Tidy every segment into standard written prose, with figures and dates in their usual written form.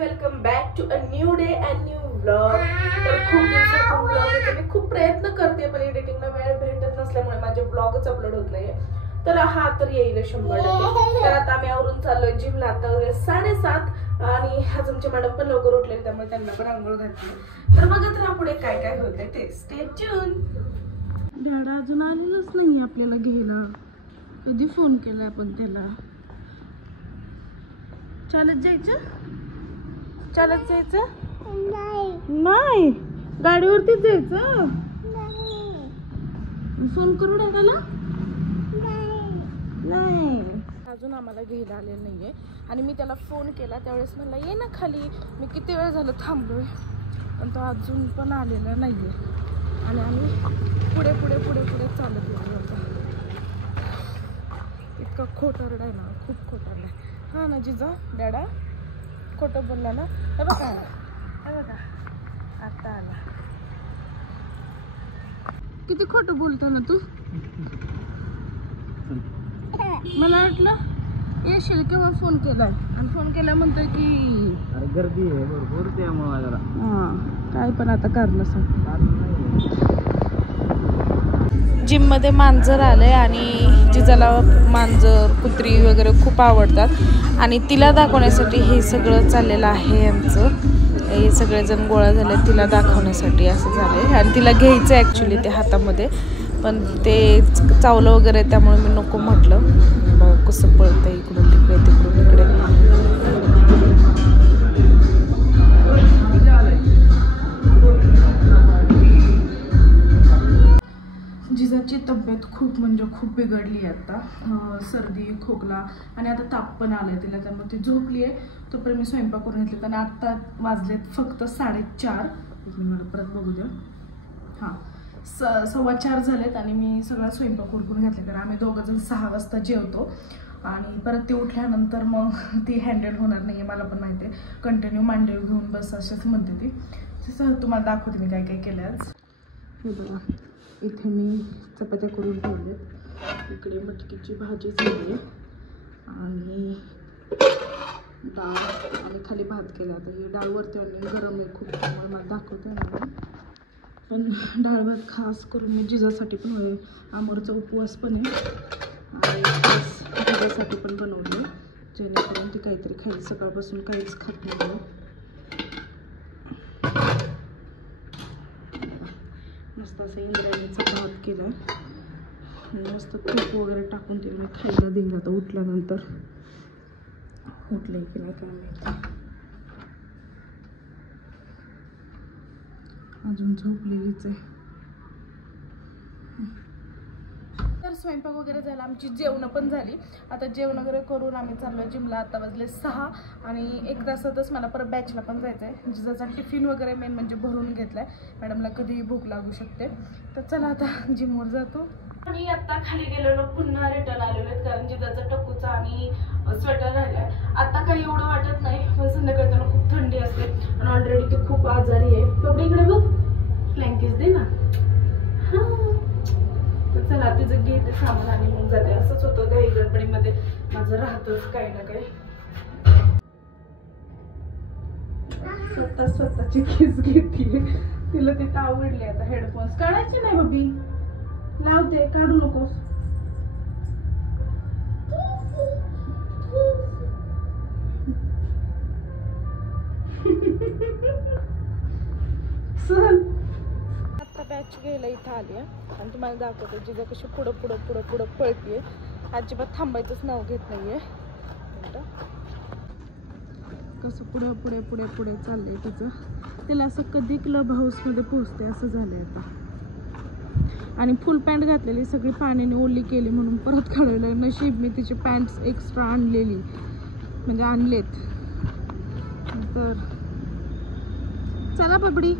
Welcome back to a new day and new vlog. तर खूप दिवसातून व्लॉग येते. मी खूप प्रयत्न करते पण एडिटिंगला वेळ भेटत नसल्यामुळे माझे व्लॉगच अपलोड होत नाहीये. तर हा तर येईल 100%. तर आता आम्ही आवरून चाललोय जिमला. आता 7:30 आणि आज आमचे मॅडम पण लवकर उठले त्यामुळे त्यांना पण आंघोळ घातली. तर बघत राहा पुढे काय काय होतंय ते. Stay tune. डॅडा अजून आलेलंच नाही आपल्याला घ्यायला. कधी फोन केला आपण त्याला. चालत जायचं नाही गाडीवरतीच जायचं. फोन करू डॅडाला. नाही अजून आम्हाला घ्यायला आलेलं नाहीये आणि मी त्याला फोन केला त्यावेळेस म्हणला ये ना खाली. मी किती वेळ झालं थांबलोय पण तो अजून पण आलेला नाहीये आणि आम्ही पुढे पुढे पुढे पुढे चालत गेलो होतो. इतका खोटारडा आहे ना, खूप खोटारडा आहे. हा ना जिजा डॅडा खोटं बोलला ना. हे बघा हे बघा आता आला. किती खोटं बोलतो ना तू. मला वाटलं येशील केव्हा फोन केलाय आणि फोन केल्यानंतर की अरे गर्दी आहे भरपूर त्यामुळे जरा काय पण आता कारण जिम मध्ये मांजर आलंय आणि जिजाला मांजर कुत्री वगैरे खूप आवडतात आणि तिला दाखवण्यासाठी हे सगळं चाललेलं आहे यांचं. हे सगळेजण गोळा झाले तिला दाखवण्यासाठी असं झालंय आणि तिला घ्यायचं ॲक्च्युली ते हातामध्ये पण ते चावलं वगैरे त्यामुळे मी नको म्हटलं. बघा कसं पळतंय इकडून तिकडे तिकडून इकडे. जिजाची तब्येत खूप म्हणजे खूप बिघडली आहे आता. सर्दी खोकला आणि आता ताप पण आलाय तिला त्यामुळे ती झोपली आहे. तोपर्यंत मी स्वयंपाक करून घेतले आणि आत्ता वाजलेत फक्त 4:30. मला परत बघू द्या. हां 4:15 झालेत आणि मी सगळा स्वयंपाक उरकून घातले कारण आम्ही दोघं जण 6 वाजता जेवतो आणि परत ते उठल्यानंतर मग ती हँडल होणार नाही आहे. मला पण माहिती आहे कंटिन्यू मांडीव घेऊन बस असेच म्हणते ती. तसं तुम्हाला दाखवते मी काय काय केलं आज. हे बघा इथे मी चपात्या करून ठेवलेत. इकडे मटकीची भाजी झाली आणि डाळ आणि खाली भात केला. आता ही डाळवरती आणि गरम आहे खूप त्यामुळे मला दाखवते ना. पण डाळ भात खास करून मी जिजासाठी पण आमरचा उपवास पण आहे आणि खास जिजासाठी पण बनवलं जेणेकरून ती काहीतरी खाईल. सकाळपासून काहीच खात नाही. मस्त असं इंद्रायणीचा भात केला आणि मस्त तूप वगैरे टाकून तिला मी खायला देईल आता उठल्यानंतर. उठले की नाही काय माहिती. अजून झोपलेलीच आहे. तर स्वयंपाक वगैरे झाला. आमची जेवणं पण झाली. आता जेवण वगैरे करून आम्ही चाललो जिमला. आता वाजले 6 आणि 1 तासातच मला परत बॅचला पण जायचं आहे. जिजाचा टिफिन वगैरे मेन म्हणजे भरून घेतलाय. मॅडमला कधीही भूक लागू शकते. तर चला आता जिमवर जातो. आणि आता खाली गेलेलो पुन्हा रिटर्न आलेलो आहेत कारण जिजाचा टकूचा आणि स्वेटर राहिलाय. आता काही एवढं वाटत नाही. संध्याकाळी खूप थंडी असते आणि ऑलरेडी ती खूप आजारी आहे. बघ इकडे बघ फ्लँकीस दे ना. तर चला तिचं घेते सामान आणि मग जाते. असंच होतं घाई गडबडीमध्ये माझं राहतच काही ना काही. स्वतःची केस घेतली. तिला तिथं आवडली. आता हेडफोन्स काढायचे नाही बबी. लावते काढू नकोस. आता बॅच घ्यायला इथं आली आहे आणि तुम्हाला दाखवते जिजा कशी पुढं पुढं पुढं पुढं पळतीये. अजिबात थांबायचंच नाव घेत नाहीये. कसं पुढे पुढे पुढे पुढे चाललंय तिचं. तिला असं कधी क्लब हाऊसमध्ये पोहोचते असं झालंय आता. आणि फुल पॅन्ट घातलेली सगळी पाण्याने ओली केली म्हणून परत काढवलं. नशीब मी तिची पॅन्ट्स एक्स्ट्रा आणलेली म्हणजे आणलेत. तर चला बबडी.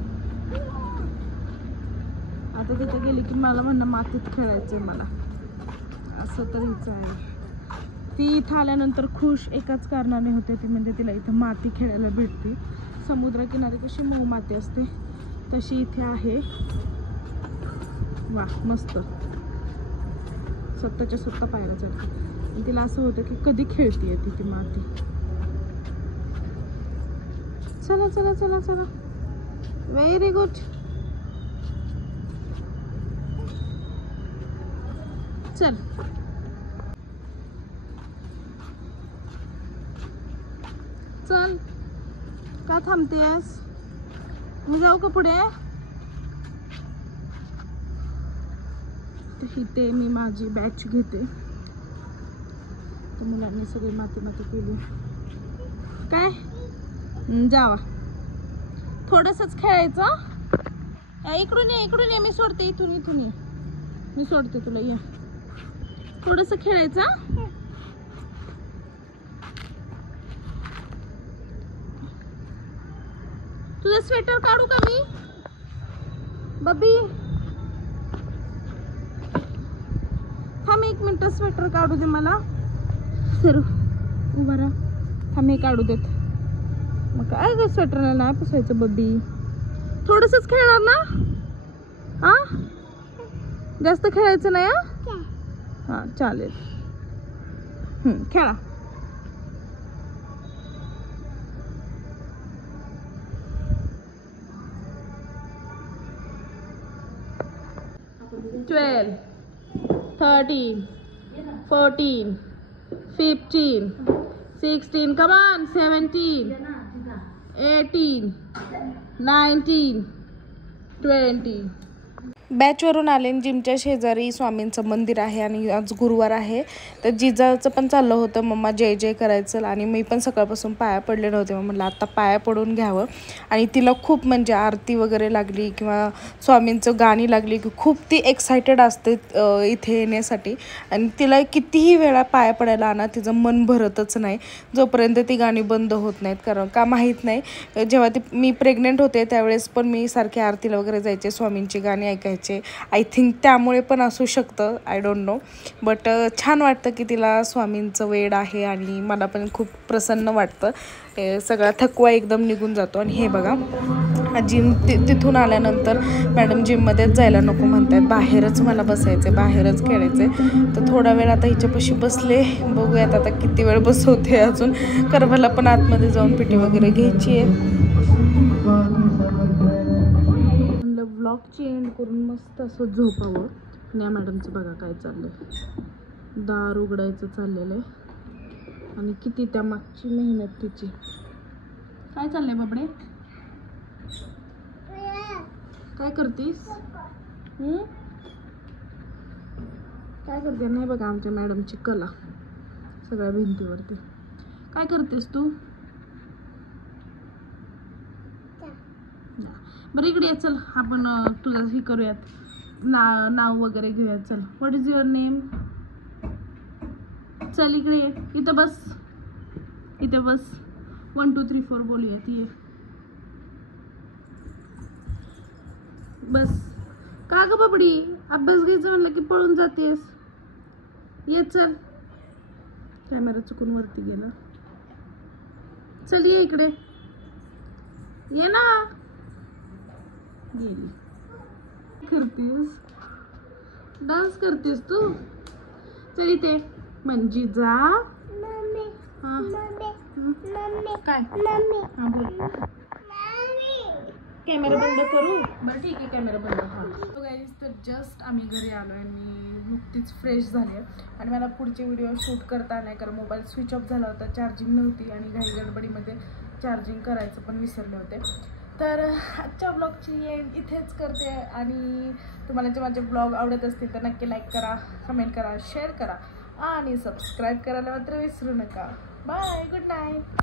आता तिथं गेली की मला म्हणणं मातीत खेळायचंय मला असं तर हिचं आहे. ती इथं आल्यानंतर खुश एकाच कारणाने होते ती म्हणजे तिला इथं माती खेळायला भेटते. समुद्रकिनारी कशी मऊ माती असते तशी इथे आहे. वा मस्त. स्वतःच्या स्वतः पायऱ्या चढते. तिला असं होतं की कधी खेळतीये ती माती. चला चला चला चला. Very good. चल. चल. का थांबतेस? मी जाऊ का पुढे? इथे मी माझी बॅच घेते. मुलांनी सगळी माती माती केली. काय जावा, थोडंसंच खेळायचं. इकडून ये इकडून ये, मी सोडते. इथून इथून ये, मी सोडते तुला. ये थोडंसं खेळायचं. तुझं स्वेटर काढू का मी? बबी थांब 1 मिनिट, स्वेटर काढू दे मला. सर उभा राहा, थांब हे काढू देत. मग काय ग, स्वेटरला नाही पुसायचं बबी. थोडंसंच खेळणार ना? हा, जास्त खेळायचं नाही. हा चालेल. खेळा. Twelve 13 14 15 16 come on 17 18 19 20. बॅचवरून आले. जिमच्या शेजारी स्वामींचं मंदिर आहे आणि आज गुरुवार आहे, तर जिजाचं पण चाललं होतं मम्मा जय जय करायचं. आणि मी पण सकाळपासून पाया पडले नव्हते, मग म्हटलं आता पाया पडून घ्यावं. आणि तिला खूप म्हणजे आरती वगैरे लागली किंवा स्वामींचं गाणी लागली की खूप ती एक्सायटेड असते इथे येण्यासाठी. आणि तिला कितीही वेळा पाया पडायला आणा, तिचं मन भरतच नाही जोपर्यंत ती गाणी बंद होत नाहीत. कारण का माहीत नाही, जेव्हा मी प्रेग्नेंट होते त्यावेळेस पण मी सारखे आरतीला वगैरे जायचे, स्वामींची गाणी ऐकायचे. आय थिंक त्यामुळे पण असू शकतं, आय डोंट नो. बट छान वाटतं की तिला स्वामींचं वेड आहे आणि मला पण खूप प्रसन्न वाटतं. सगळा थकवा एकदम निघून जातो. आणि हे बघा, जिम तिथून आल्यानंतर मॅडम जिममध्येच जायला नको म्हणतात, बाहेरच मला बसायचं, बाहेरच खेळायचं. तर थोडा वेळ आता हिच्यापाशी बसले, बघूयात आता किती वेळ बसवते अजून. कारण मला पण आतमध्ये जाऊन पिटी वगैरे घ्यायची आहे. ब्लॉगची एंड करून मस्त असं झोपावं. आणि या मॅडमचं बघा काय चाललंय, दार उघडायचं चाललेलं आहे. आणि किती त्या मागची मेहनत तिची. काय चाललंय बाबडे? काय करतीस? काय करते? नाही बघा आमच्या मॅडमची कला सगळ्या भिंतीवरती. काय करतेस तू? बरं इकडे ये, चल आपण तुला हे करूयात, नाव वगैरे घेऊयात. चल, व्हॉट इज युअर नेम? चल इकडे ये, इथं बस, इथे बस. 1 2 3 4 बोलूयात. ये बस. का ग बाबडी, अभ्यास घ्यायचं म्हणलं की पळून जातेस. ये चल. कॅमेरा चुकून वरती गेला. चल ये इकडे, ये ना. गेली. करतेस, डान्स करतेस तू. चल इथे म्हणजे जा. काय? कॅमेरा बंद करू? बरं ठीक आहे, कॅमेरा बंद. हां गाईज, तर जस्ट आम्ही घरी आलो आहे. मी नुकतीच फ्रेश झाली आहे आणि मला पुढचे व्हिडिओ शूट करता नाही, कारण मोबाईल स्विच ऑफ झाला होता, चार्जिंग नव्हती आणि घाई गडबडीमध्ये चार्जिंग करायचं पण विसरले होते. तर आजच्या ब्लॉगची एंड इथेच करते. आणि तुम्हाला जे माझे ब्लॉग आवडत असतील तर नक्की लाईक करा, कमेंट करा, शेअर करा आणि सबस्क्राईब करायला मात्र विसरू नका. Bye, good night.